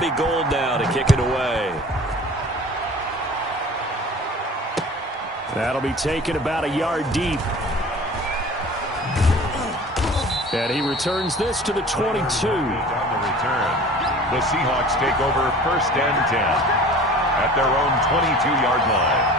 Robbie Gould now to kick it away. That'll be taken about a yard deep. And he returns this to the 22. On the return, the Seahawks take over 1st and 10 at their own 22-yard line.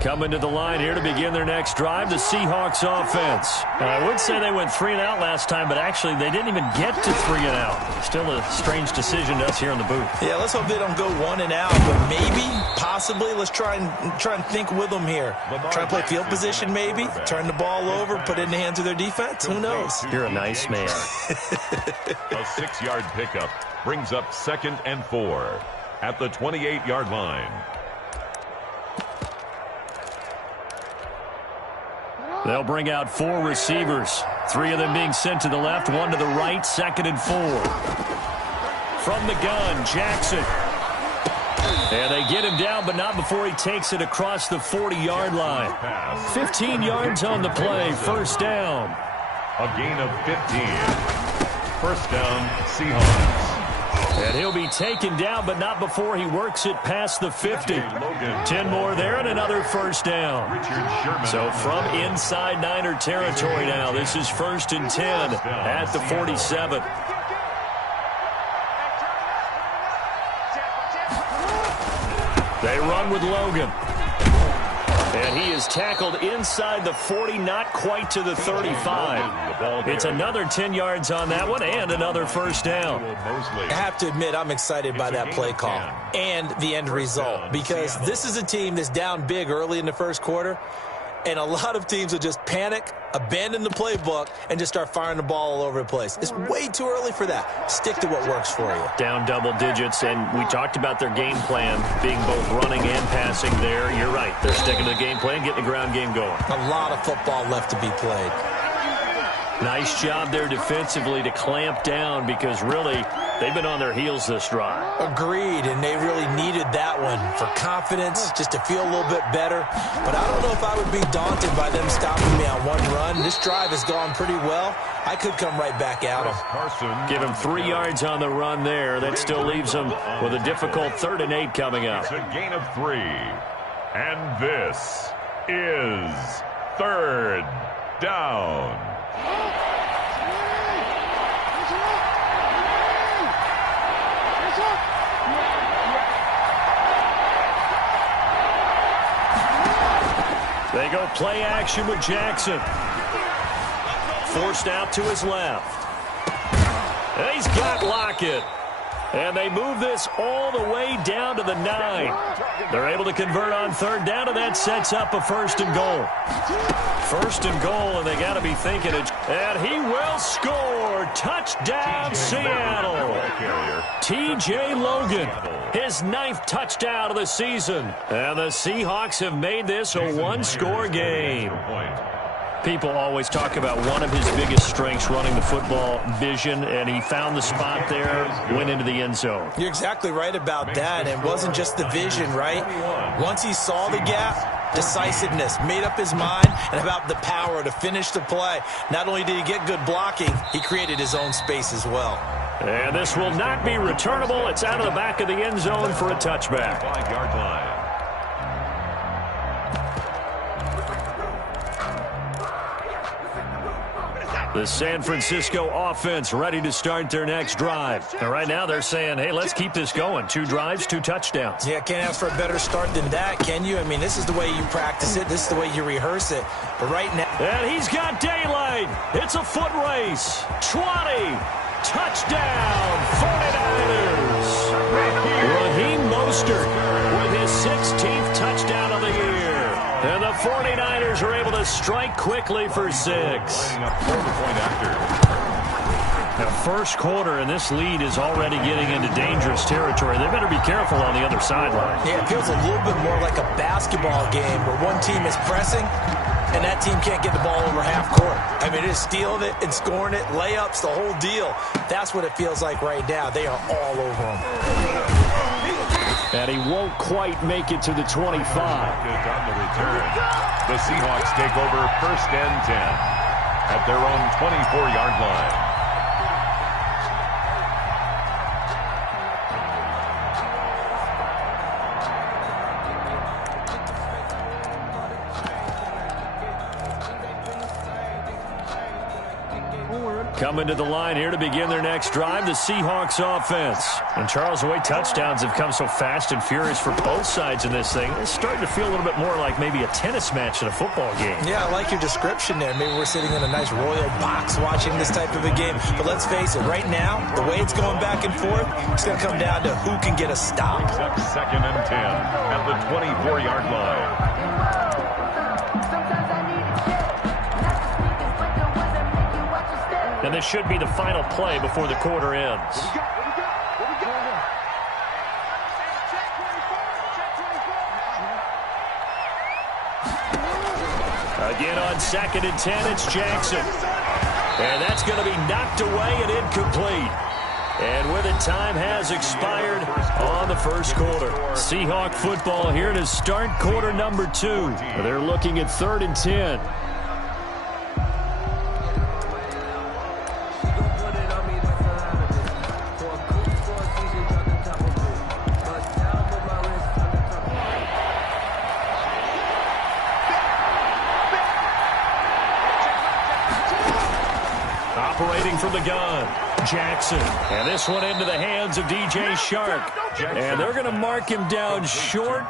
Coming to the line here to begin their next drive, the Seahawks offense. I would say they went 3 and out last time, but actually they didn't even get to 3 and out. Still a strange decision to us here in the booth. Yeah, let's hope they don't go 1 and out, but maybe, possibly, let's try and think with them here. Try and play field position maybe, turn the ball over, put it in the hands of their defense. Who knows? You're a nice man. A 6-yard pickup brings up 2nd and 4 at the 28-yard line. They'll bring out 4 receivers. 3 of them being sent to the left, 1 to the right, 2nd and 4. From the gun, Jackson. And they get him down, but not before he takes it across the 40-yard line. 15 yards on the play, 1st down. A gain of 15. 1st down, Seahawks. And he'll be taken down, but not before he works it past the 50. 10 more there and another 1st down. So from inside Niner territory now, this is 1st and 10 at the 47. They run with Logan. And he is tackled inside the 40, not quite to the 35. It's another 10 yards on that one and another 1st down. I have to admit, I'm excited by that play call and the end result, because this is a team that's down big early in the 1st quarter, and a lot of teams will just panic, abandon the playbook, and just start firing the ball all over the place. It's way too early for that. Stick to what works for you. Down double digits, and we talked about their game plan being both running and passing there. You're right. They're sticking to the game plan, getting the ground game going. A lot of football left to be played. Nice job there defensively to clamp down, because really they've been on their heels this drive. Agreed, and they really needed that one for confidence, just to feel a little bit better. But I don't know if I would be daunted by them stopping me on one run. This drive has gone pretty well. I could come right back at them. Give him 3 yards on the run there. That still leaves him with a difficult 3rd and 8 coming up. It's a gain of 3. And this is 3rd down. They go play action with Jackson. Forced out to his left. And he's got Lockett. And they move this all the way down to the 9. They're able to convert on 3rd down, and that sets up a 1st and goal. 1st and goal, and they got to be thinking it. And he will score. Touchdown, Seattle. T.J. Logan, his 9th touchdown of the season. And the Seahawks have made this a one-score game. People always talk about one of his biggest strengths, running the football, vision, and he found the spot there, went into the end zone. You're exactly right about that. It wasn't just the vision, right? Once he saw the gap, decisiveness, made up his mind, and about the power to finish the play. Not only did he get good blocking, he created his own space as well. And this will not be returnable. It's out of the back of the end zone for a touchback. 5-yard line. The San Francisco offense ready to start their next drive. And right now they're saying, hey, let's keep this going. 2 drives, 2 touchdowns. Yeah, can't ask for a better start than that, can you? I mean, this is the way you practice it. This is the way you rehearse it. But right now... And he's got daylight. It's a foot race. 20. Touchdown, 49ers. Raheem Mostert with his 16th touchdown of the year. And the 49ers are able to strike quickly for 6. The 1st quarter, and this lead is already getting into dangerous territory. They better be careful on the other sideline. Yeah, it feels a little bit more like a basketball game where one team is pressing and that team can't get the ball over mean, they're stealing it and scoring it, layups, the whole deal. That's what it feels like right now. They are all over him. And he won't quite make it to the 25. On the return, the Seahawks take over 1st and 10 at their own 24-yard line. Coming to the line here to begin their next drive, the Seahawks offense. And Charles, the way touchdowns have come so fast and furious for both sides in this thing, it's starting to feel a little bit more like maybe a tennis match in a football game. Yeah, I like your description there. Maybe we're sitting in a nice royal box watching this type of a game. But let's face it, right now, the way it's going back and forth, it's going to come down to who can get a stop. 2nd and 10 at the 24-yard line. And this should be the final play before the quarter ends. Again on 2nd and 10, it's Jackson. And that's going to be knocked away and incomplete. And with it, time has expired on the first quarter. Seahawk football here to start quarter number 2. They're looking at 3rd and 10. Operating from the gun, Jackson. And this one into the hands of DJ Shark. And they're going to mark him down short,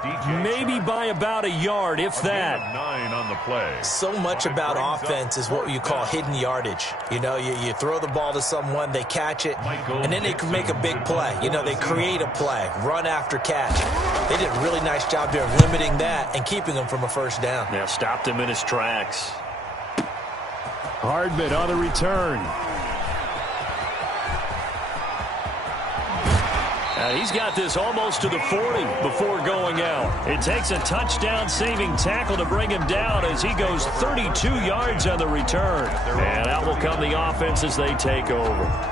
maybe by about a yard, if that. 9 on the play. So much about offense is what you call hidden yardage. You know, you throw the ball to someone, they catch it, and then they can make a big play. You know, they create a play, run after catch. They did a really nice job there of limiting that and keeping him from a first down. Yeah, stopped him in his tracks. Hardman on the return. He's got this almost to the 40 before going out. It takes a touchdown-saving tackle to bring him down as he goes 32 yards on the return. And out will come the offense as they take over.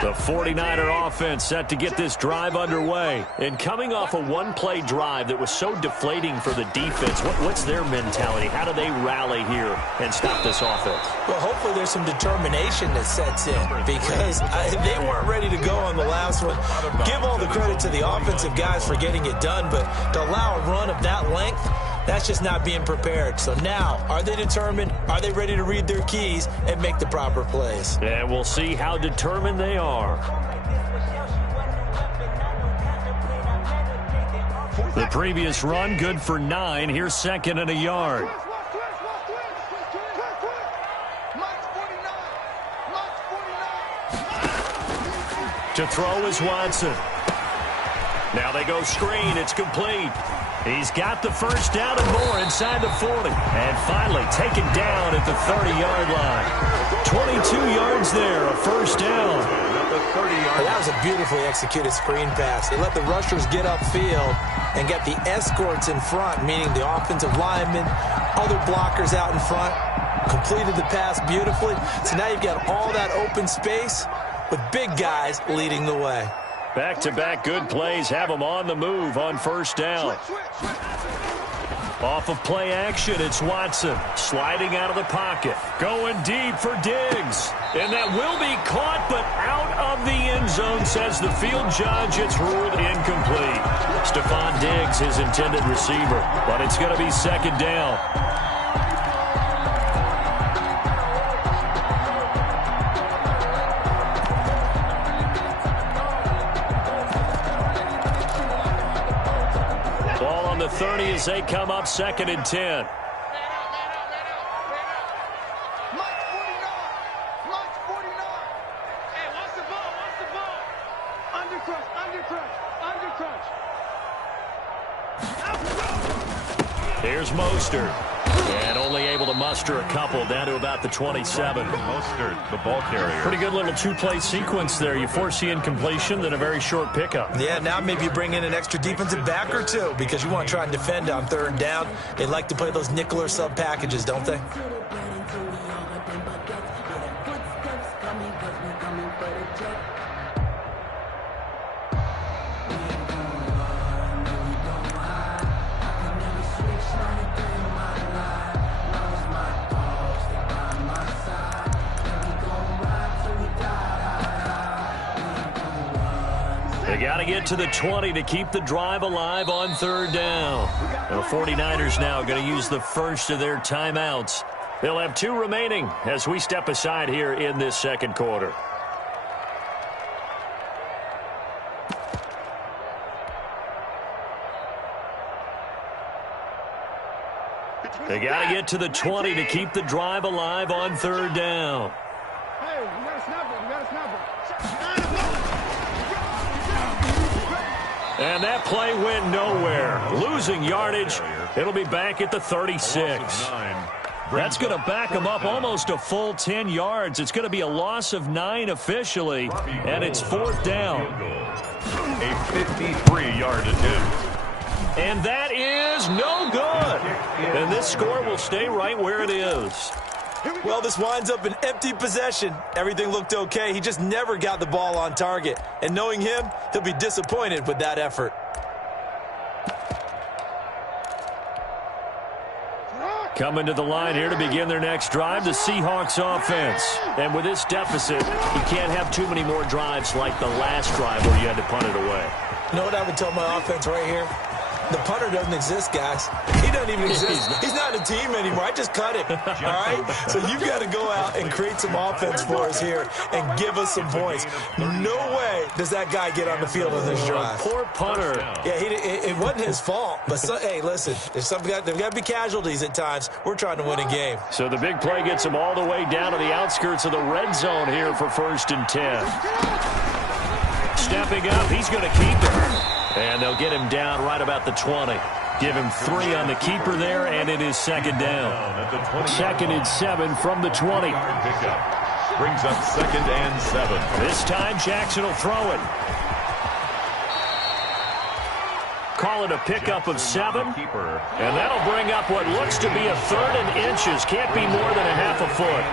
The 49er offense set to get this drive underway. And coming off a one-play drive that was so deflating for the defense, what's their mentality? How do they rally here and stop this offense? Well, hopefully there's some determination that sets in because they weren't ready to go on the last one. Give all the credit to the offensive guys for getting it done, but to allow a run of that length, that's just not being prepared. So now, are they determined? Are they ready to read their keys and make the proper plays? And we'll see how determined they are. The previous run, good for 9. Here's 2nd and a yard. To throw is Watson. Now they go screen. It's complete. He's got the first down and more inside the 40. And finally taken down at the 30-yard line. 22 yards there, a first down. Well, that was a beautifully executed screen pass. They let the rushers get upfield and get the escorts in front, meaning the offensive linemen, other blockers out in front, completed the pass beautifully. So now you've got all that open space with big guys leading the way. Back-to-back good plays have them on the move on first down. Off of play action, it's Watson sliding out of the pocket. Going deep for Diggs. And that will be caught, but out of the end zone, says the field judge. It's ruled incomplete. Stephon Diggs, his intended receiver. But it's going to be 2nd down. Ball on the 30 as they come up 2nd and 10. Here's Mostert. And only able to muster a couple down to about the 27. Mostert, the ball carrier. Pretty good little two-play sequence there. You force the incompletion, then a very short pickup. Yeah, now maybe you bring in an extra defensive back or two because you want to try and defend on third down. They like to play those nickel or sub packages, don't they? They got to get to the 20 to keep the drive alive on third down. The 49ers now going to use the first of their timeouts. They'll have 2 remaining as we step aside here in this second quarter. They got to get to the 20 to keep the drive alive on third down. Hey, you got to snap it. You got to snap it. And that play went nowhere. Losing yardage. It'll be back at the 36. That's going to back them up almost a full 10 yards. It's going to be a loss of 9 officially, and it's 4th down. A 53-yard attempt. And that is no good. And this score will stay right where it is. Well, this winds up an empty possession. Everything looked okay. He just never got the ball on target. And knowing him, he'll be disappointed with that effort. Coming to the line here to begin their next drive, the Seahawks offense. And with this deficit, you can't have too many more drives like the last drive where you had to punt it away. You know what I would tell my offense right here? The punter doesn't exist, guys. He doesn't even exist. He's not a team anymore. I just cut him. All right? So you've got to go out and create some offense for us here and give us some points. No way does that guy get on the field on this drive. Poor punter. Yeah, it wasn't his fault. But, hey, listen, there's got to be casualties at times. We're trying to win a game. So the big play gets him all the way down to the outskirts of the red zone here for 1st and 10. Stepping up, he's going to keep it. And they'll get him down right about the 20. Give him 3 on the keeper there, and it is 2nd down. 2nd and 7 from the 20. Brings up 2nd and 7. This time Jackson will throw it. Call it a pickup of 7. And that'll bring up what looks to be a 3rd and inches. Can't be more than a half a foot.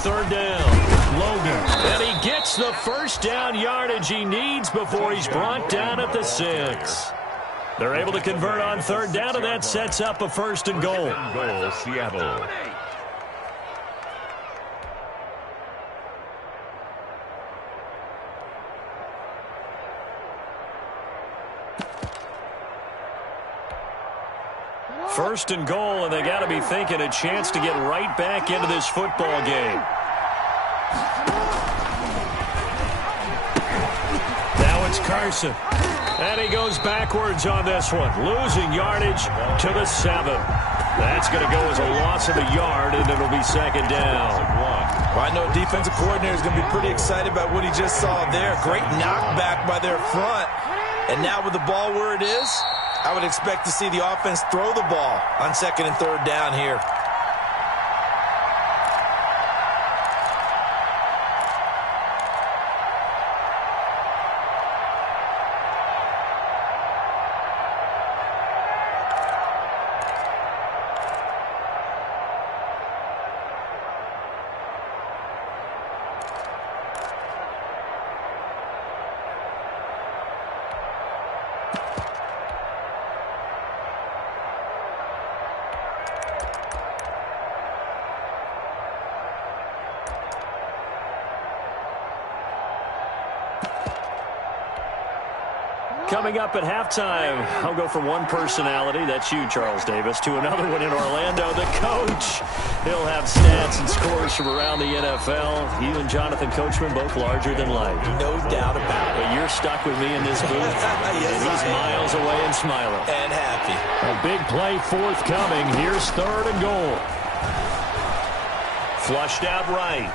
Third down, Logan. And he gets the first down yardage he needs before he's brought down at the 6. They're able to convert on third down, and that sets up a 1st and goal. Goal, Seattle. First and goal, and they got to be thinking a chance to get right back into this football game. Now it's Carson. And he goes backwards on this one, losing yardage to the 7. That's going to go as a loss of a yard, and it'll be 2nd down. Well, I know defensive coordinator is going to be pretty excited about what he just saw there. Great knockback by their front. And now with the ball where it is, I would expect to see the offense throw the ball on 2nd and 3rd down here. Coming up at halftime, I'll go from one personality, that's you, Charles Davis, to another one in Orlando, the coach. He'll have stats and scores from around the NFL. You and Jonathan Coachman, both larger than life. No doubt about it. But you're stuck with me in this booth. Yes, and he's miles away and smiling. And happy. A big play forthcoming. Here's 3rd and goal. Flushed out right.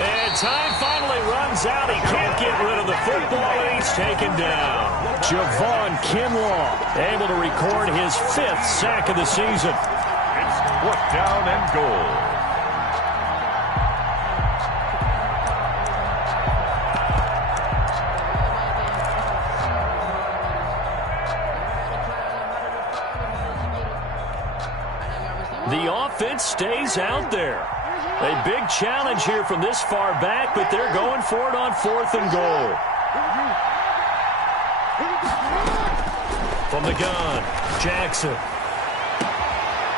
And time finally runs out. He can't get rid of the football, and he's taken down. Javon Kinlaw able to record his 5th sack of the season. It's 4th down and goal. The offense stays out there. A big challenge here from this far back, but they're going for it on 4th and goal. From the gun, Jackson.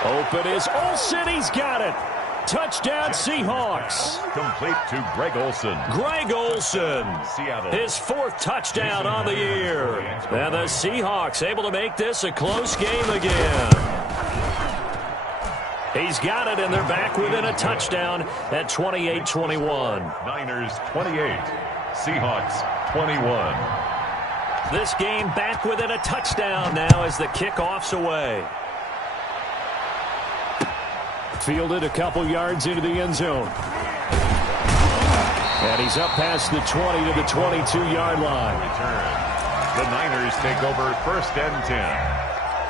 Open is Olsen. He's got it. Touchdown, Seahawks. Complete to Greg Olsen. Greg Olsen. Seattle. His 4th touchdown on the year. And the Seahawks able to make this a close game again. He's got it, and they're back within a touchdown at 28-21. Niners 28, Seahawks 21. This game back within a touchdown now as the kickoff's away. Fielded a couple yards into the end zone. And he's up past the 20 to the 22-yard line. Return. The Niners take over 1st and 10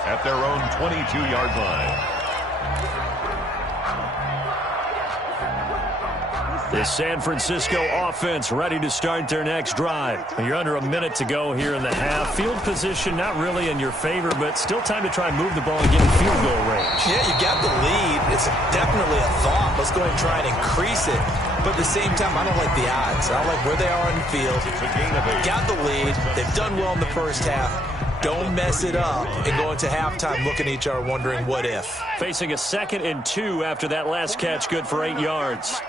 at their own 22-yard line. The San Francisco offense ready to start their next drive. You're under a minute to go here in the half. Field position not really in your favor, but still time to try and move the ball and get in field goal range. Yeah, you got the lead. It's definitely a thought. Let's go ahead and try and increase it. But at the same time, I don't like the odds. I don't like where they are on the field. Got the lead. They've done well in the first half. Don't mess it up and go into halftime looking at each other wondering what if. Facing a 2nd and 2 after that last catch, good for 8 yards.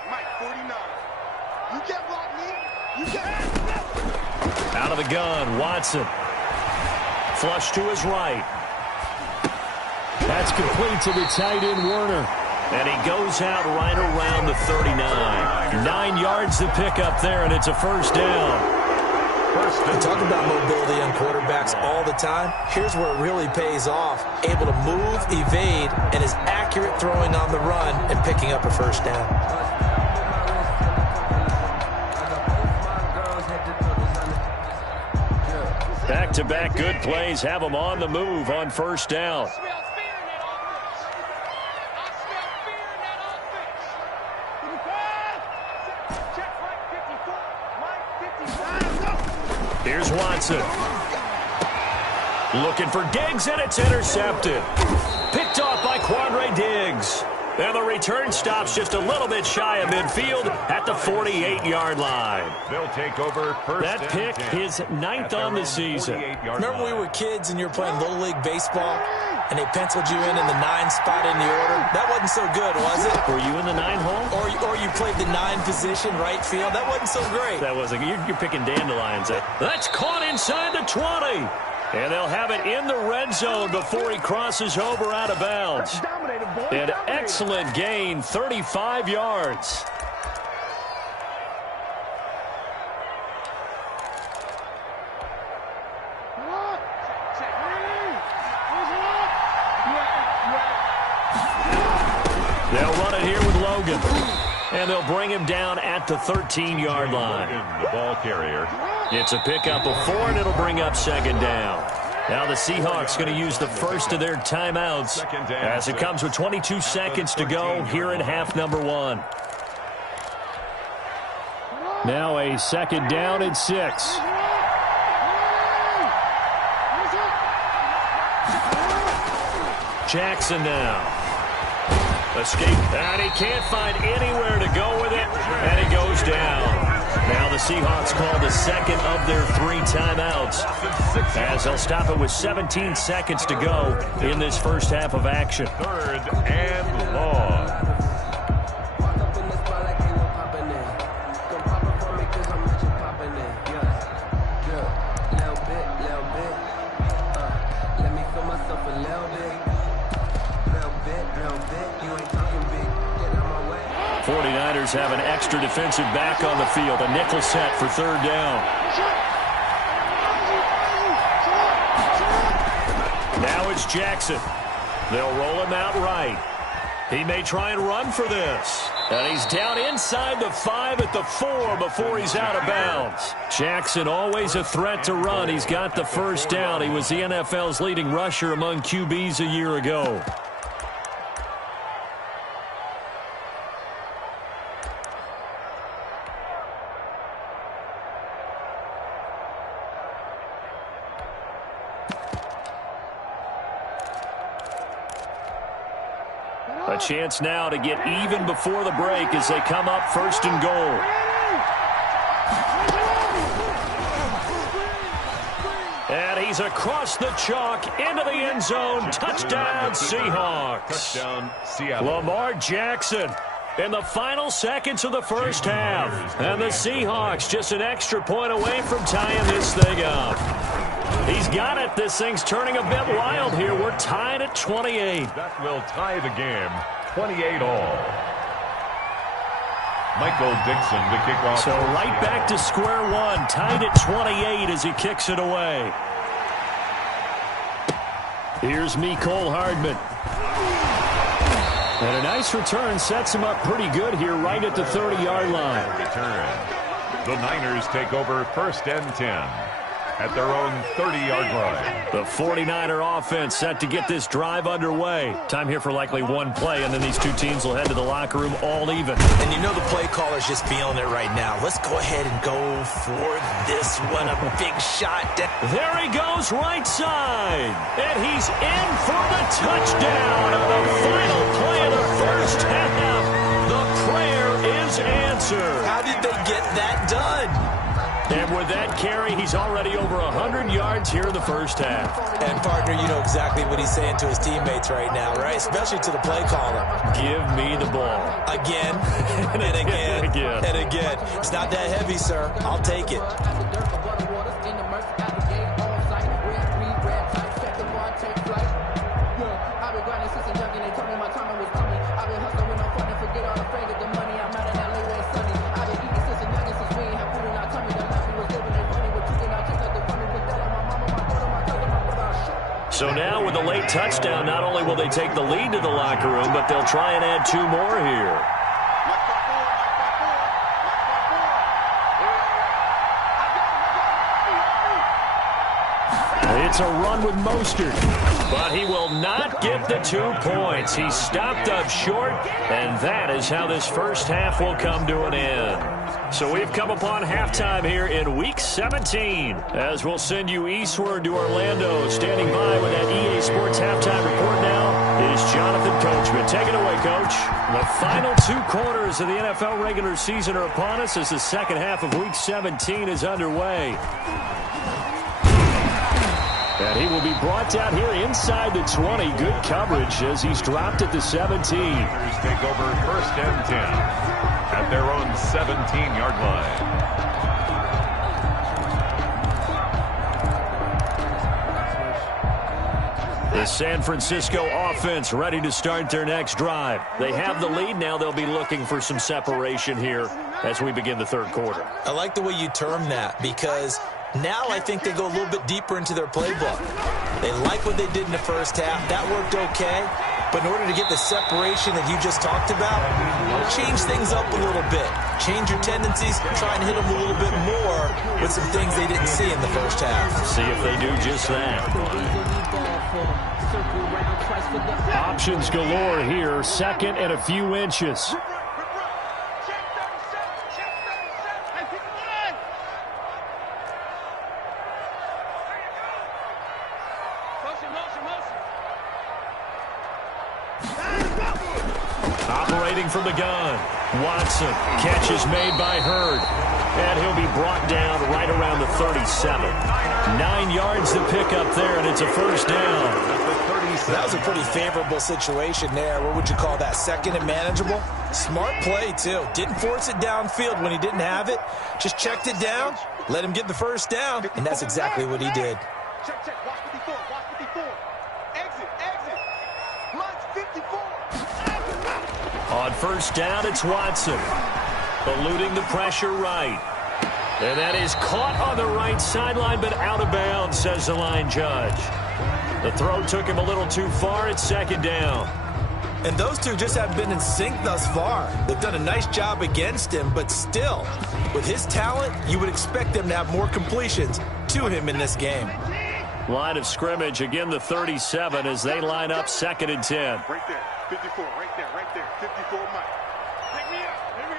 Out of the gun, Watson. Flush to his right. That's complete to the tight end, Werner. And he goes out right around the 39. 9 yards to pick up there, and it's a 1st down. We talk about mobility on quarterbacks all the time. Here's where it really pays off. Able to move, evade, and is accurate throwing on the run and picking up a 1st down. Back-to-back good plays have them on the move on 1st down. Here's Watson. Looking for Diggs, and it's intercepted. Picked off by Quandre Diggs. And the return stops just a little bit shy of midfield at the 48-yard line. They'll take over 1st. That pick, his 9th on the season. Remember we were kids and you were playing Little League Baseball, and they penciled you in the 9 spot in the order? That wasn't so good, was it? Were you in the 9 hole? Or you played the 9 position, right field? That wasn't so great. That wasn't. You're picking dandelions. That's caught inside the 20. And they'll have it in the red zone before he crosses over out of bounds. An excellent gain, 35 yards. They'll run it here with Logan. And they'll bring him down at the 13-yard line. The ball carrier. It's a pickup of 4, and it'll bring up 2nd down. Now the Seahawks going to use the first of their timeouts as it comes with 22 seconds to go here in half number 1. Now a 2nd down and 6. Jackson now. Escape, and he can't find anywhere to go with it, and he goes down. Now the Seahawks call the 2nd of their 3 timeouts as they'll stop it with 17 seconds to go in this first half of action. 3rd and long. Have an extra defensive back on the field. A nickel set for 3rd down. Now it's Jackson. They'll roll him out right. He may try and run for this. And he's down inside the 5 at the 4 before he's out of bounds. Jackson always a threat to run. He's got the first down. He was the NFL's leading rusher among QBs a year ago. A chance now to get even before the break as they come up first and goal. And he's across the chalk into the end zone. Touchdown, Seahawks. Touchdown, Seattle. Lamar Jackson in the final seconds of the first half. And the Seahawks just an extra point away from tying this thing up. He's got it. This thing's turning a bit wild here. We're tied at 28. That will tie the game, 28 all. Michael Dixon to kick off. So right back to square one, tied at 28 as he kicks it away. Here's Mecole Hardman. And a nice return sets him up pretty good here right at the 30-yard line. Return. The Niners take over first and 10. At their own 30-yard line. The 49er offense set to get this drive underway. Time here for likely one play, and then these two teams will head to the locker room all even. And you know the play caller's just feeling it right now. Let's go ahead and go for this one. A big shot. There he goes right side. And he's in for the touchdown on the final play of the first half. The prayer is answered. How did they get that done? And with that carry, he's already over 100 yards here in the first half. And, partner, you know exactly what he's saying to his teammates right now, right? Especially to the play caller. Give me the ball. Again, and again, and again. It's not that heavy, sir. I'll take it. So now with a late touchdown, not only will they take the lead to the locker room, but they'll try and add 2 more here. It's a run with Mostert, but he will not get the 2 points. He stopped up short, and that is how this first half will come to an end. So we've come upon halftime here in Week 17, as we'll send you eastward to Orlando. Standing by with that EA Sports halftime report now is Jonathan Coachman. Take it away, Coach. The final 2 quarters of the NFL regular season are upon us as the second half of Week 17 is underway. And he will be brought down here inside the 20. Good coverage as he's dropped at the 17. Take over first and 10 at their own 17-yard line. The San Francisco offense ready to start their next drive. They have the lead now. They'll be looking for some separation here as we begin the third quarter. I like the way you term that because now I think they go a little bit deeper into their playbook. They like what they did in the first half. That worked okay. But in order to get the separation that you just talked about, change things up a little bit. Change your tendencies. Try and hit them a little bit more with some things they didn't see in the first half. See if they do just that. Options galore here. Second and a few inches. Operating from the gun. Watson. Catch is made by Hurd. And he'll be brought down right around the 37. 9 yards to pick up there, and it's a first down. That was a pretty favorable situation there. What would you call that? Second and manageable? Smart play, too. Didn't force it downfield when he didn't have it. Just checked it down, let him get the first down, and that's exactly what he did. Check, check. Watch 54. Watch 54. Exit, exit. Lunch 54. On first down, it's Watson. Eluding the pressure right. And that is caught on the right sideline, but out of bounds, says the line judge. The throw took him a little too far. It's second down. And those two just haven't been in sync thus far. They've done a nice job against him, but still, with his talent, you would expect them to have more completions to him in this game. Line of scrimmage, again the 37 as they line up 2nd and 10. Right there, 54, right there, 54, Mike. Pick me up, here we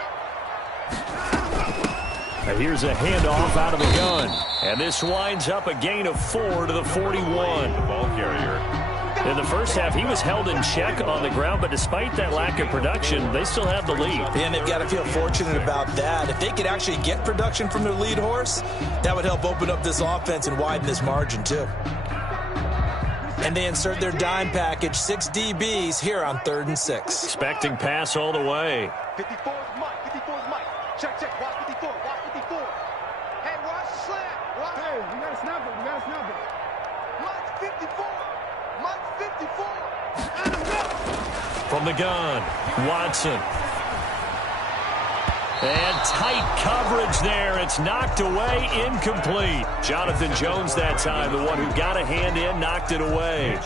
go. And here's a handoff out of the gun. And this winds up a gain of 4 to the 41. The ball carrier. In the first half, he was held in check on the ground, but despite that lack of production, they still have the lead. And they've got to feel fortunate about that. If they could actually get production from their lead horse, that would help open up this offense and widen this margin too. And they insert their dime package, 6 DBs here on 3rd and 6. Expecting pass all the way. 54 is Mike, 54 is Mike. Check, watch 54, watch 54. Hey, watch the slant. Watch. Hey, you got to snap it, Mike's 54. Mike's 54. From the gun, Watson. And tight coverage there. It's knocked away, incomplete. Jonathan Jones that time, the one who got a hand in, knocked it away.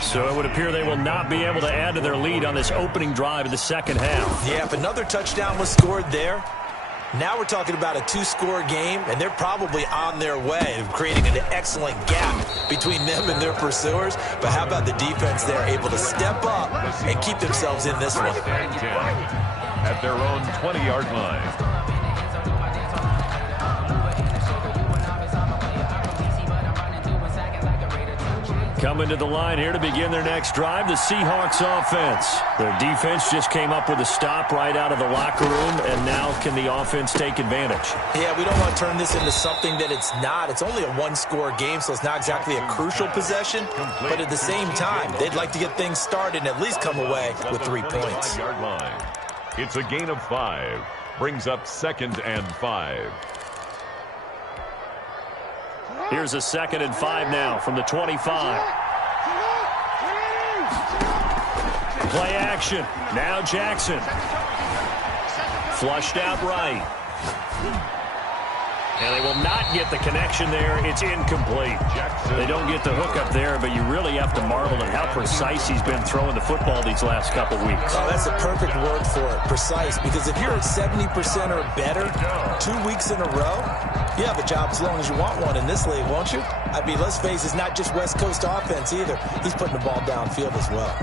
So it would appear they will not be able to add to their lead on this opening drive of the second half. Yeah, if another touchdown was scored there, now we're talking about a 2-score game, and they're probably on their way of creating an excellent gap between them and their pursuers. But how about the defense there, able to step up and keep themselves in this one? 1st and 10 at their own 20-yard line. Coming to the line here to begin their next drive, the Seahawks offense. Their defense just came up with a stop right out of the locker room, and now can the offense take advantage? Yeah, we don't want to turn this into something that it's not. It's only a 1-score game, so it's not exactly a crucial possession. But at the same time, they'd like to get things started and at least come away with 3 points. It's a gain of 5. Brings up 2nd and 5. Here's a 2nd and 5 now from the 25. Play action. Now Jackson. Flushed out right. And they will not get the connection there. It's incomplete. They don't get the hook up there, but you really have to marvel at how precise he's been throwing the football these last couple weeks. Oh, that's a perfect word for it, precise, because if you're at 70% or better 2 weeks in a row, you have a job as long as you want one in this league, won't you? I mean, let's face it, it's not just West Coast offense either. He's putting the ball downfield as well.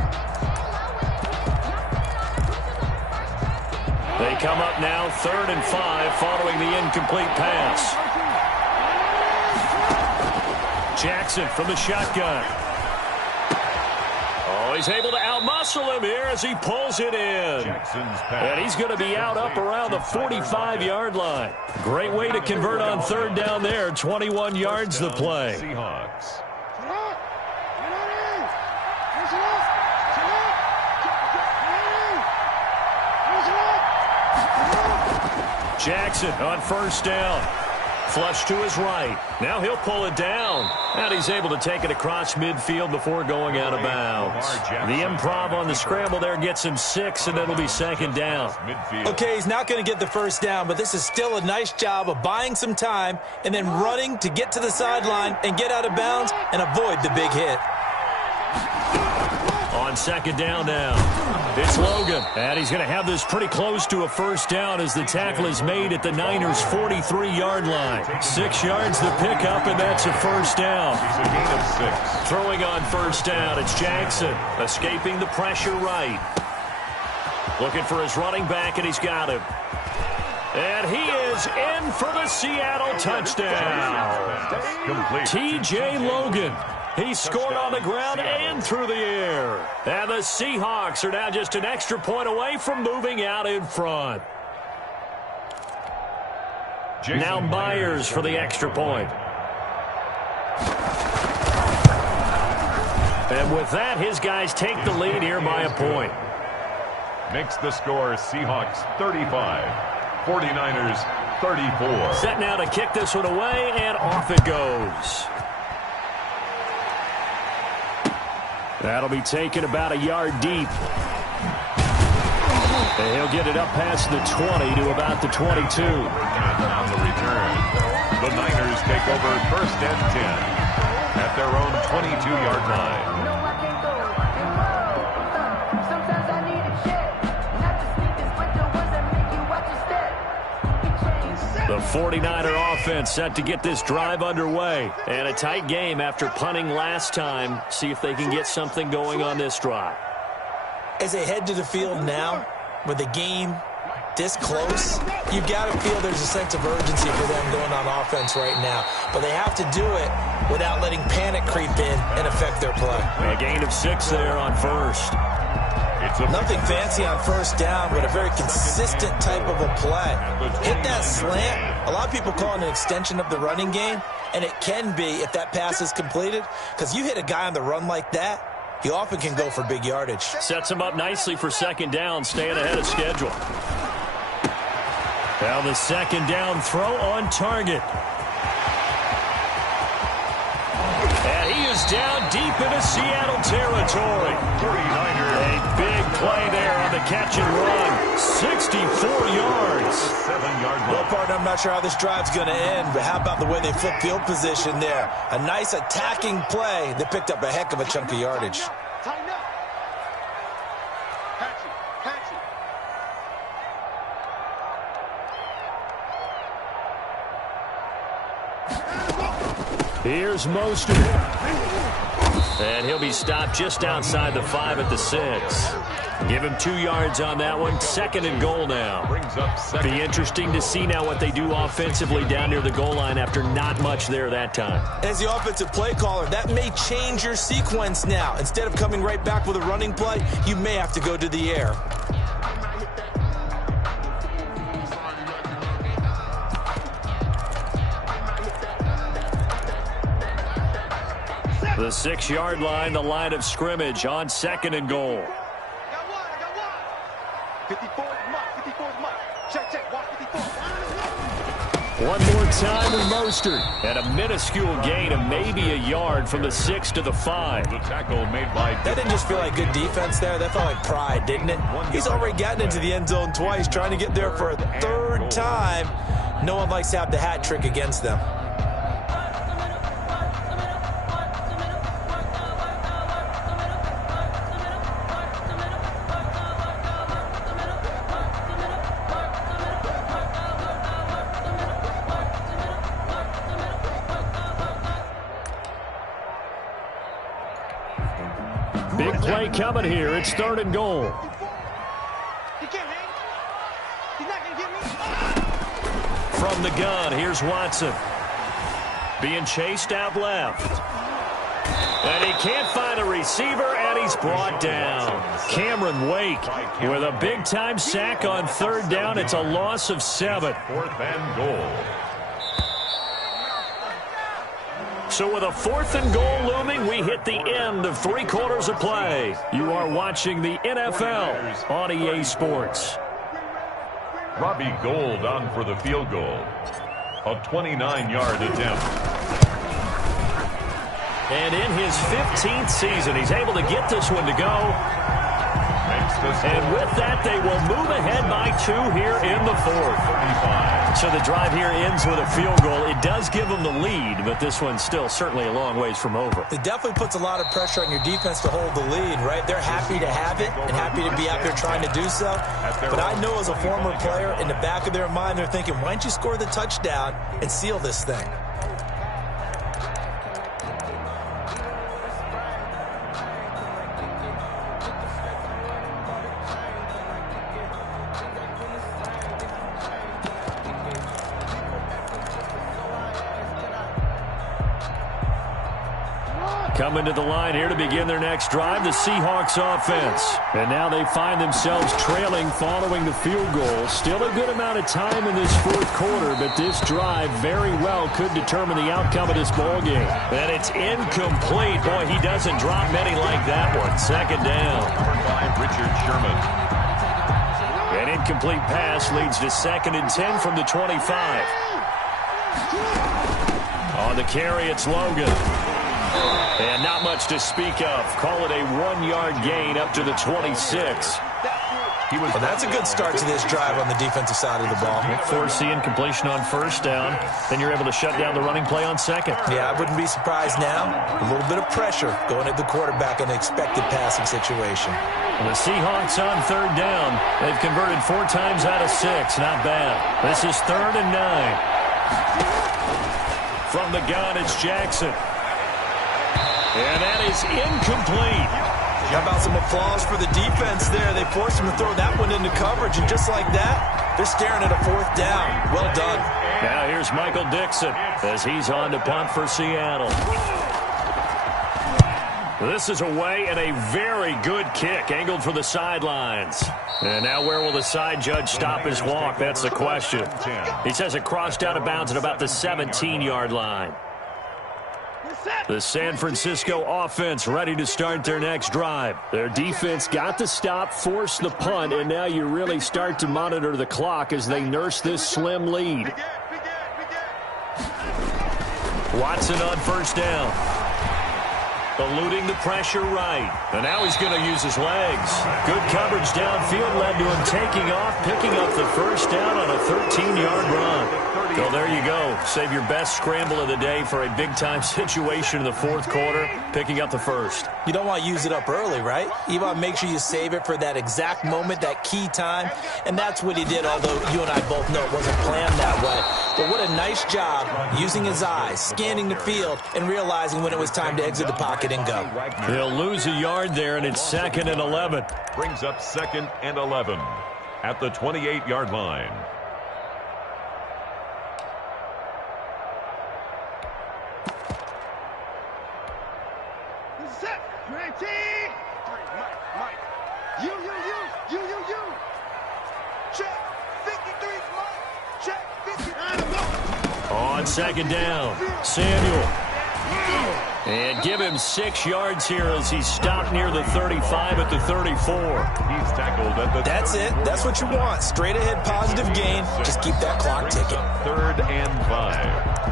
They come up now 3rd and 5 following the incomplete pass. Jackson from the shotgun. Oh, he's able to outmuscle him here as he pulls it in. And he's going to be out up around the 45-yard line. Great way to convert on 3rd down there. 21 yards the play. Seahawks. Jackson on 1st down. Flush to his right. Now he'll pull it down. And he's able to take it across midfield before going out of bounds. The improv on the scramble there gets him 6, and it'll be 2nd down. Okay, he's not going to get the 1st down, but this is still a nice job of buying some time and then running to get to the sideline and get out of bounds and avoid the big hit. On 2nd down now, it's Logan. And he's going to have this pretty close to a 1st down as the tackle is made at the Niners' 43-yard line. 6 yards the pickup, and that's a 1st down. It's a gain of 6. Throwing on 1st down, it's Jackson. Escaping the pressure right. Looking for his running back, and he's got him. And he is in for the Seattle touchdown. T.J. Logan. He scored on the ground and through the air. And the Seahawks are now just an extra point away from moving out in front. Now Myers for the extra point. And with that, his guys take the lead here by a point. Makes the score Seahawks 35, 49ers 34. Set now to kick this one away, and off it goes. That'll be taken about a yard deep. And he'll get it up past the 20 to about the 22. On the return, the Niners take over 1st and 10 at their own 22-yard line. 49er offense set to get this drive underway. And a tight game after punting last time. See if they can get something going on this drive. As they head to the field now, with the game this close, you've got to feel there's a sense of urgency for them going on offense right now. But they have to do it without letting panic creep in and affect their play. A gain of 6 there on first. Nothing fancy on first down, but a very consistent type of a play. Hit that slant. A lot of people call it an extension of the running game, and it can be if that pass is completed, because you hit a guy on the run like that, he often can go for big yardage. Sets him up nicely for second down, staying ahead of schedule. Now the second down throw on target. And he is down deep into Seattle territory. 49ers. A big play there on the catch and run. 64 yards. 7-yard line. Well, partner, I'm not sure how this drive's going to end, but how about the way they flip field position there? A nice attacking play that picked up a heck of a chunk of yardage. Tighten up. Patch it. Patch it. Here's Mostert. And he'll be stopped just outside the 5 at the 6. Give him 2 yards on that one. Second and goal now. Brings up second. Be interesting to see now what they do offensively down near the goal line after not much there that time. As the offensive play caller, that may change your sequence now. Instead of coming right back with a running play, you may have to go to the air. The 6-yard line, the line of scrimmage on second and goal. I got one. 54 is Mike. 54 is Mike. Check. Watch 54. One more time with Mostert. And a minuscule gain of maybe a yard from the 6 to the 5. The tackle made by... That didn't just feel like good defense there. That felt like pride, didn't it? He's already gotten into the end zone twice, trying to get there for a third time. No one likes to have the hat trick against them. Big play coming here. It's third and goal. He can't hang. He's not going to get me. From the gun, here's Watson. Being chased out left. And he can't find a receiver, and he's brought down. Cameron Wake with a big-time sack on third down. It's a loss of 7. Fourth and goal. So with a 4th and goal looming, we hit the end of 3 quarters of play. You are watching the NFL on EA Sports. Robbie Gould on for the field goal. A 29-yard attempt. And in his 15th season, he's able to get this one to go. And with that, they will move ahead by 2 here in the 4th. So the drive here ends with a field goal. It does give them the lead, but this one's still certainly a long ways from over. It definitely puts a lot of pressure on your defense to hold the lead, right? They're happy to have it and happy to be out there trying to do so. But I know as a former player, in the back of their mind, they're thinking, why don't you score the touchdown and seal this thing? Coming to the line here to begin their next drive, the Seahawks offense. And now they find themselves trailing following the field goal. Still a good amount of time in this 4th quarter, but this drive very well could determine the outcome of this ballgame. And it's incomplete. Boy, he doesn't drop many like that one. Second down. Covered by Richard Sherman. An incomplete pass leads to 2nd and 10 from the 25. On the carry, it's Logan. And not much to speak of. Call it a 1-yard gain up to the 26. Well, that's a good start to this drive on the defensive side of the ball. Force the incompletion on first down. Then you're able to shut down the running play on second. Yeah, I wouldn't be surprised now. A little bit of pressure going at the quarterback in an expected passing situation. The Seahawks on third down. They've converted 4 times out of 6. Not bad. This is 3rd and 9. From the gun, it's Jackson. And that is incomplete. How about some applause for the defense there? They forced him to throw that one into coverage, and just like that, they're staring at a 4th down. Well done. Now here's Michael Dixon as he's on to punt for Seattle. This is away and a very good kick, angled for the sidelines. And now where will the side judge stop his walk? That's the question. He says it crossed out of bounds at about the 17-yard line. The San Francisco offense ready to start their next drive. Their defense got the stop, forced the punt, and now you really start to monitor the clock as they nurse this slim lead. Watson on first down. Eluding the pressure right. And now he's going to use his legs. Good coverage downfield led to him taking off, picking up the first down on a 13-yard run. So there you go. Save your best scramble of the day for a big-time situation in the 4th quarter, picking up the first. You don't want to use it up early, right? You want to make sure you save it for that exact moment, that key time. And that's what he did, although you and I both know it wasn't planned that way. But what a nice job using his eyes, scanning the field, and realizing when it was time to exit the pocket and go. He'll lose a yard there, and it's 2nd and 11. Brings up 2nd and 11 at the 28-yard line. Set. 19. Mike. You. Check. 53. Mike. Check. 50. On 2nd down, Samuel. And give him 6 yards here as he's stopped near the 35 at the 34. He's tackled at the That's it. That's what you want. Straight ahead, positive gain. Just keep that clock ticking. 3rd and 5.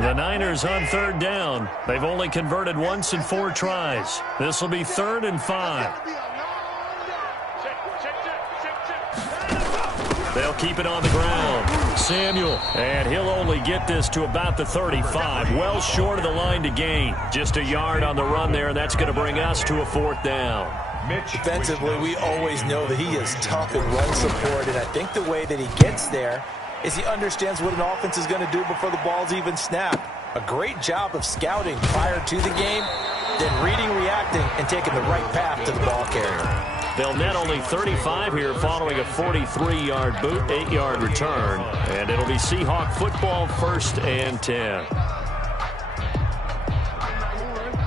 The Niners on 3rd down. They've only converted once in 4 tries. This will be 3rd and 5. They'll keep it on the ground. Samuel, and he'll only get this to about the 35. Well short of the line to gain. Just a yard on the run there, and that's going to bring us to a 4th down. Defensively, we always know that he is tough in run support, and I think the way that he gets there is he understands what an offense is going to do before the ball's even snapped. A great job of scouting prior to the game, then reading, reacting, and taking the right path to the ball carrier. They'll net only 35 here following a 43-yard boot, 8-yard return. And it'll be Seahawk football, 1st and 10.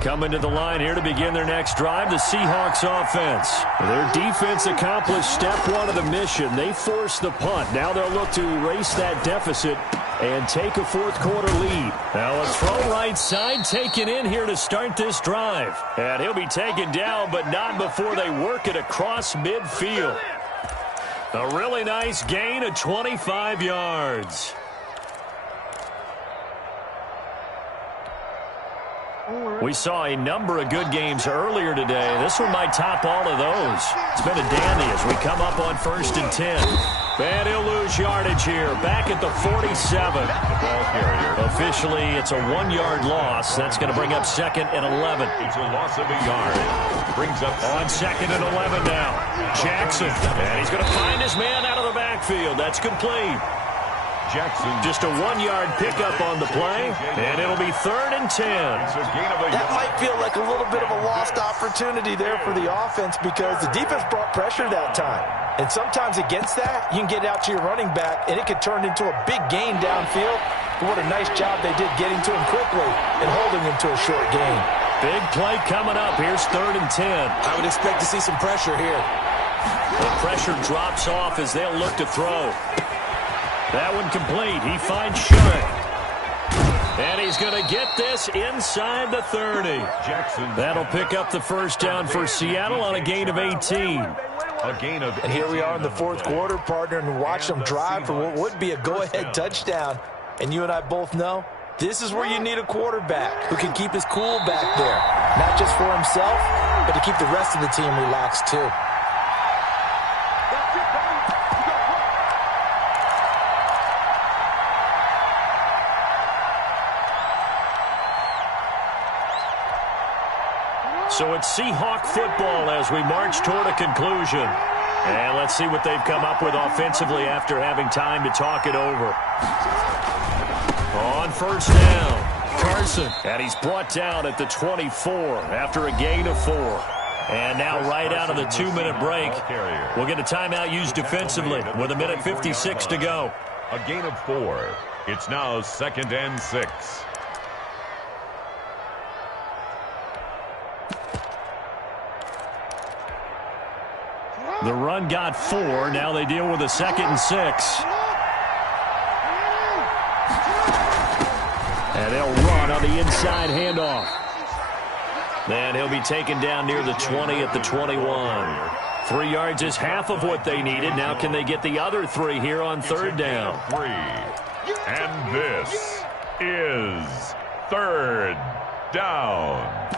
Coming to the line here to begin their next drive, the Seahawks offense. Their defense accomplished step 1 of the mission. They forced the punt. Now they'll look to erase that deficit and take a 4th quarter lead. Now a throw right side taken in here to start this drive. And he'll be taken down, but not before they work it across midfield. A really nice gain of 25 yards. We saw a number of good games earlier today. This one might top all of those. It's been a dandy as we come up on 1st and 10. And he'll lose yardage here. Back at the 47. Ball carrier. Officially, it's a 1-yard loss. That's going to bring up 2nd and 11. It's a loss of a yard. Brings up on 2nd and 11 now. Jackson. And he's going to find his man out of the backfield. That's complete. Jackson. Just a 1-yard pickup on the play, and it'll be 3rd and 10. That might feel like a little bit of a lost opportunity there for the offense because the defense brought pressure that time. And sometimes against that, you can get out to your running back, and it could turn into a big gain downfield. But what a nice job they did getting to him quickly and holding him to a short gain. Big play coming up. Here's 3rd and 10. I would expect to see some pressure here. The pressure drops off as they'll look to throw. That one complete. He finds Sherrick. And he's going to get this inside the 30. Jackson. That'll pick up the first down for Seattle on a gain of 18. A gain of 18. And here we are in the 4th quarter, partner, and watch them drive for what would be a go-ahead touchdown. And you and I both know this is where you need a quarterback who can keep his cool back there. Not just for himself, but to keep the rest of the team relaxed too. So it's Seahawk football as we march toward a conclusion. And let's see what they've come up with offensively after having time to talk it over. On first down, Carson. And he's brought down at the 24 after a gain of 4. And now right out of the 2-minute break, we'll get a timeout used defensively with 1:56 to go. A gain of 4. It's now 2nd and 6. The run got 4. Now they deal with a 2nd and 6. And they'll run on the inside handoff. Then he'll be taken down near the 20 at the 21. 3 yards is half of what they needed. Now can they get the other 3 here on third down? 3. And this is third down.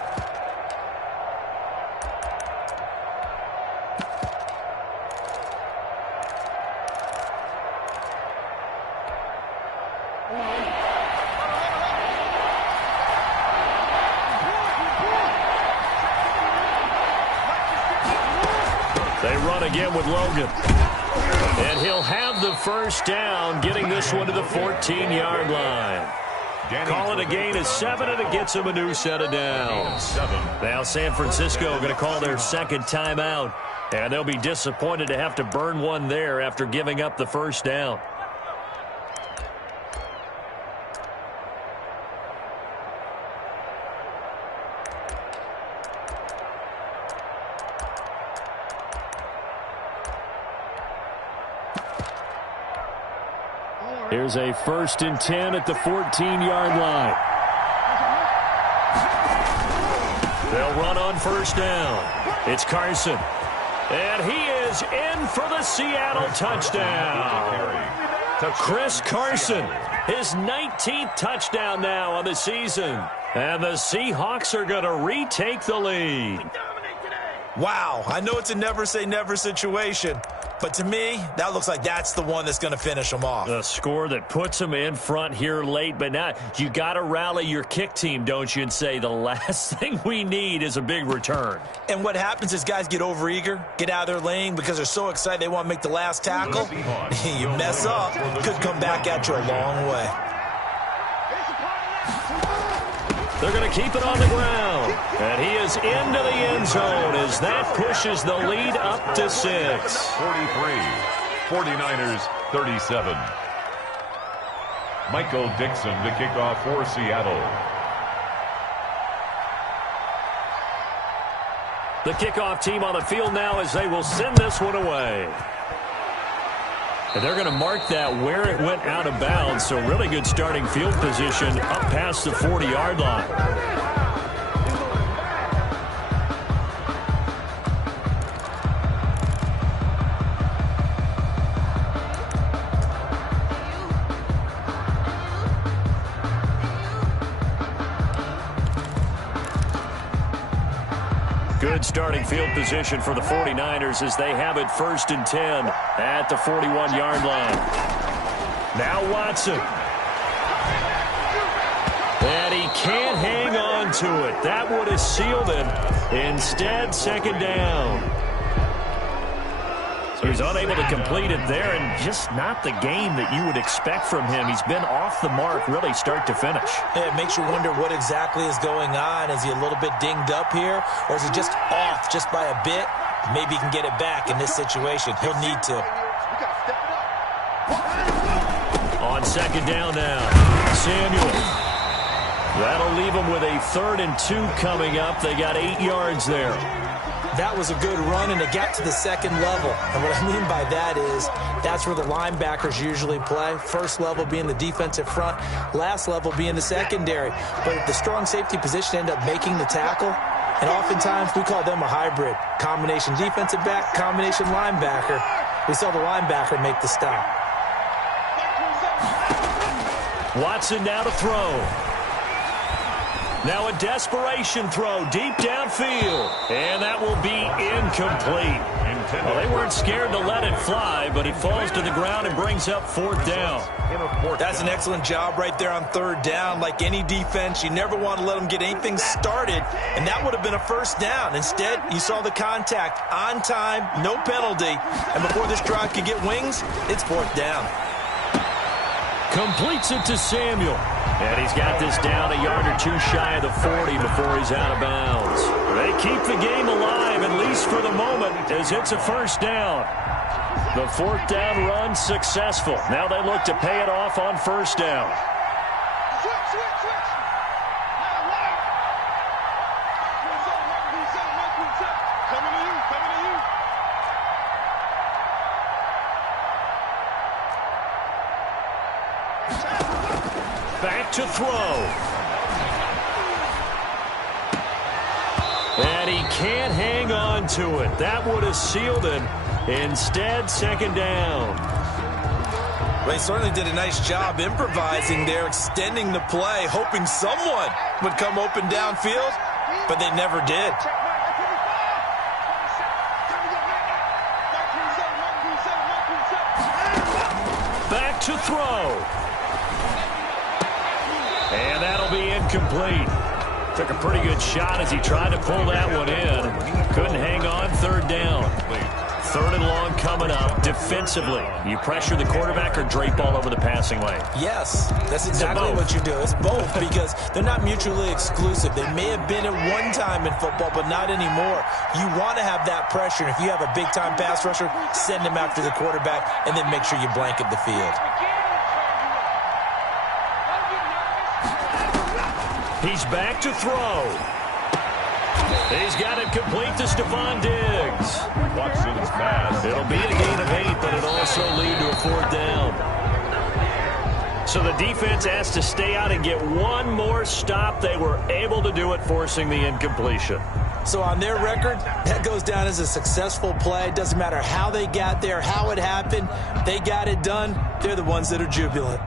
They run again with Logan. And he'll have the first down, getting this one to the 14-yard line. Call it a gain of 7, and it gets him a new set of downs. Now San Francisco going to call their second timeout, and they'll be disappointed to have to burn one there after giving up the first down. Here's a 1st and 10 at the 14-yard line. They'll run on first down. It's Carson. And he is in for the Seattle touchdown. Chris Carson, his 19th touchdown now on the season. And the Seahawks are going to retake the lead. Wow, I know it's a never-say-never situation, but to me, that looks like that's the one that's going to finish them off. The score that puts them in front here late, but now you got to rally your kick team, don't you, and say the last thing we need is a big return. And what happens is guys get overeager, get out of their lane because they're so excited they want to make the last tackle. You mess up, could come back at you a long way. They're going to keep it on the ground. And he is into the end zone as that pushes the lead up to 6. 43. 49ers 37. Michael Dixon to kick off for Seattle. The kickoff team on the field now as they will send this one away. And they're going to mark that where it went out of bounds. So really good starting field position up past the 40-yard line. Good starting field position for the 49ers as they have it 1st and 10 at the 41-yard line. Now Watson. And he can't hang on to it. That would have sealed him. Instead, 2nd down. So he's unable to complete it there, and just not the game that you would expect from him. He's been off the mark really start to finish. It makes you wonder what exactly is going on. Is he a little bit dinged up here, or is he just off just by a bit? Maybe he can get it back in this situation. He'll need to. On 2nd down now, Samuel. That'll leave him with a 3rd and 2 coming up. They got 8 yards there. That was a good run, and it got to the 2nd level. And what I mean by that is that's where the linebackers usually play. First level being the defensive front, last level being the secondary. But the strong safety position end up making the tackle, and oftentimes we call them a hybrid. Combination defensive back, combination linebacker. We saw the linebacker make the stop. Watson now to throw. Now a desperation throw deep downfield. And that will be incomplete. intended. Well, they weren't scared to let it fly, but it falls to the ground and brings up fourth down. That's an excellent job right there on third down. Like any defense, you never want to let them get anything started, and that would have been a first down. Instead, you saw the contact on time, no penalty, and before this drive could get wings, it's fourth down. Completes it to Samuel. And he's got this down a yard or two shy of the 40 before he's out of bounds. They keep the game alive, at least for the moment, as it's a first down. The fourth down run successful. Now they look to pay it off on first down. Back to throw. And he can't hang on to it. That would have sealed it. Instead, second down. Well, he certainly did a nice job improvising there, extending the play, hoping someone would come open downfield, but they never did. Back to throw. And that'll be incomplete. Took a pretty good shot as he tried to pull that one in. Couldn't hang on, third down. Third and long coming up. Defensively, you pressure the quarterback or drape all over the passing lane? Yes, that's exactly what you do. It's both because they're not mutually exclusive. They may have been at one time in football, but not anymore. You want to have that pressure. And if you have a big-time pass rusher, send him after the quarterback and then make sure you blanket the field. He's back to throw. He's got it complete to Stephon Diggs. Watson's pass. It'll be a gain of 8, but it'll also lead to a fourth down. So the defense has to stay out and get one more stop. They were able to do it, forcing the incompletion. So on their record, that goes down as a successful play. It doesn't matter how they got there, how it happened. They got it done. They're the ones that are jubilant.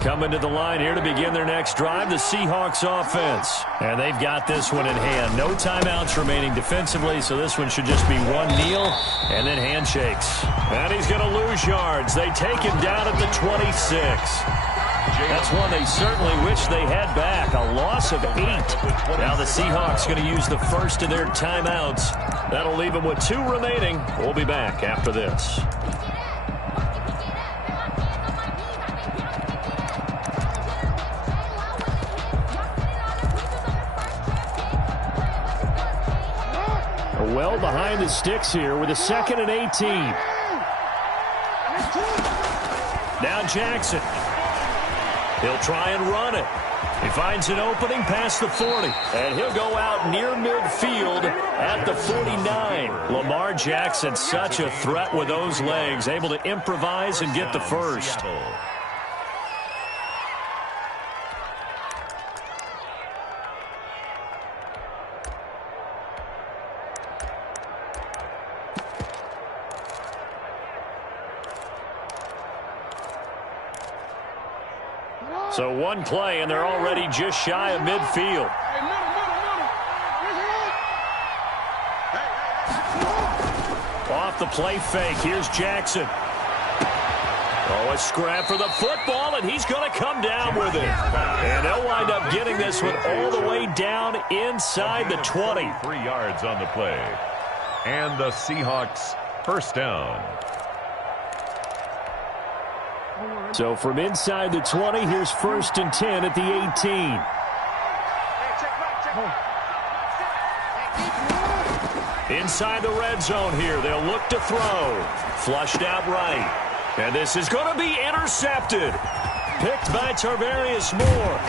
Coming to the line here to begin their next drive, the Seahawks offense. And they've got this one in hand. No timeouts remaining defensively, so this one should just be one kneel and then handshakes. And he's going to lose yards. They take him down at the 26. That's one they certainly wish they had back. A loss of 8. Now the Seahawks going to use the first of their timeouts. That'll leave them with 2 remaining. We'll be back after this. Well behind the sticks here with a 2nd and 18. Now Jackson. He'll try and run it. He finds an opening past the 40. And he'll go out near midfield at the 49. Lamar Jackson, such a threat with those legs, able to improvise and get the first. So one play, and they're already just shy of midfield. Off the play fake, here's Jackson. Oh, a scrap for the football, and he's going to come down with it. And they'll wind up getting this one all the way down inside the 20. 3 yards on the play. And the Seahawks first down. So from inside the 20, here's 1st and 10 at the 18. Inside the red zone here, they'll look to throw. Flushed out right. And this is going to be intercepted. Picked by Tarvarius Moore.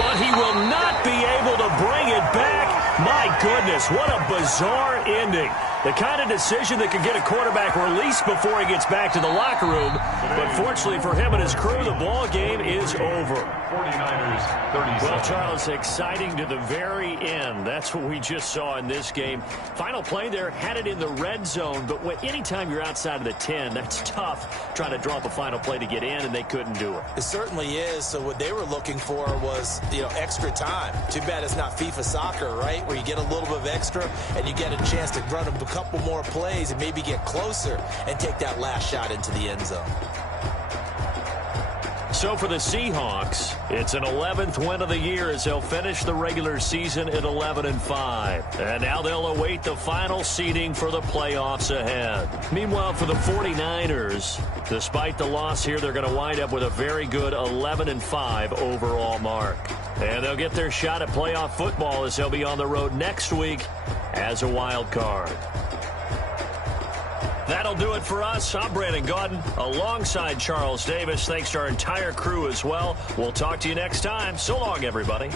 But he will not be able to bring it back. My goodness, what a bizarre ending. The kind of decision that could get a quarterback released before he gets back to the locker room. But fortunately for him and his crew, the ball game is over. 49ers 37. Well, Charles, exciting to the very end. That's what we just saw in this game. Final play there, had it in the red zone. But anytime you're outside of the 10, that's tough trying to draw up a final play to get in, and they couldn't do it. It certainly is. So what they were looking for was, extra time. Too bad it's not FIFA soccer, right, where you get a little bit of extra and you get a chance to run a couple more plays and maybe get closer and take that last shot into the end zone. So for the Seahawks, it's an 11th win of the year as they'll finish the regular season at 11-5. And now they'll await the final seeding for the playoffs ahead. Meanwhile, for the 49ers, despite the loss here, they're going to wind up with a very good 11-5 overall mark. And they'll get their shot at playoff football as they'll be on the road next week as a wild card. That'll do it for us. I'm Brandon Gaudin alongside Charles Davis. Thanks to our entire crew as well. We'll talk to you next time. So long, everybody.